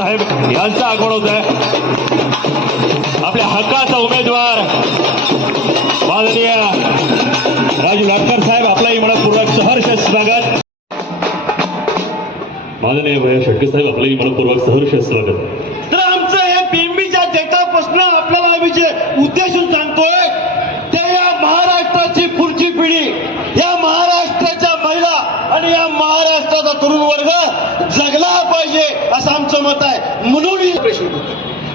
साहेब यांचं आगमन होत आहे आपल्या हक्काचा उमेदवार माननीय राजू लाटकर साहेब आपलाही मनपूर्वक सहर्ष स्वागत. माननीय भैया शेटके साहेब आपलाही मनपूर्वक सहर्ष स्वागत. तर आमचं हे बिंबीच्या जगापासून आपल्याला विषय उद्देशून सांगतोय ते या महाराष्ट्राची पुढची पिढी या महाराष्ट्राच्या महिला आणि या महाराष्ट्राचा तरुण वर्ग जगला पाहिजे असं आमचं मत आहे. म्हणून प्रश्न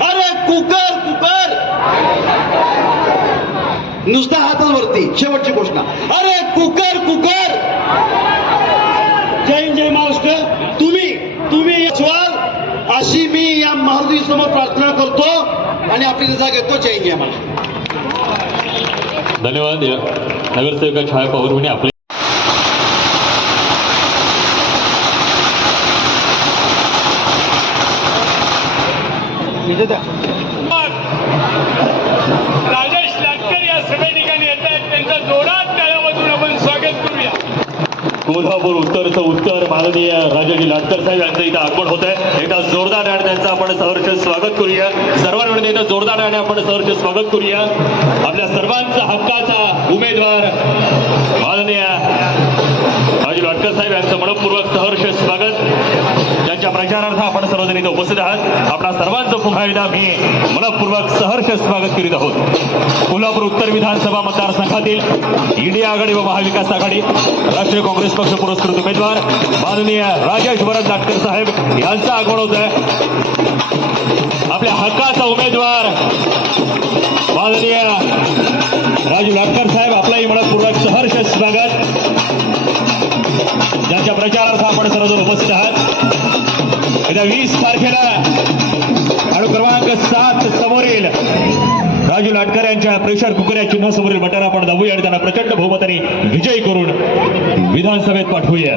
अरे कुकर कुकर! नुसता हातच शेवटची घोषणा. अरे कुकर कुकर! जय जय महाराष्ट्र. तुम्ही तुम्ही यशवाल अशी मी या मारुती समोर प्रार्थना करतो आणि आपली रजा घेतो. जय जय महाराष्ट्र. धन्यवाद. या नगरसेविका छाया पवार म्हणे राजेश लाटकर या सभे ठिकाणी येत आहेत. त्यांचं जोरात टाळ्यामधून आपण स्वागत करूया. कोल्हापूर उत्तरचं उत्तर. माननीय राजाजी लाटकर साहेब यांचं इथं आगमन होत आहे एकदा जोरदार आणि त्यांचं आपण सहर्ष स्वागत करूया. सर्वांमध्ये एकदा जोरदार आणि आपण सहर्ष स्वागत करूया. आपल्या सर्वांचा हक्काचा उमेदवार स्वागत प्रचारार्थ आपण सर्वजण इथे उपस्थित आहात. आपणा सर्वांचं पुन्हा एकदा मी मनपूर्वक सहर्ष स्वागत करीत आहोत. कोल्हापूर उत्तर विधानसभा मतदारसंघातील इंडिया आघाडी व महाविकास आघाडी राष्ट्रीय काँग्रेस पक्ष पुरस्कृत उमेदवार माननीय राजेश भरत लाटकर साहेब यांचं आगमन होत आहे. आपल्या हक्काचा उमेदवार माननीय राजू लाटकर साहेब आपलाही मनपूर्वक सहर्ष स्वागत. ज्यांच्या प्रचारार्थ आपण सर्वजण उपस्थित आहात येत्या वीस तारखेला आणि क्रमांक सात समोरील राजू लाटकर यांच्या प्रेशर कुकर या चिन्हासमोरील बटारा आपण दाबूया आणि त्यांना प्रचंड बहुमताने विजयी करून विधानसभेत पाठवूया.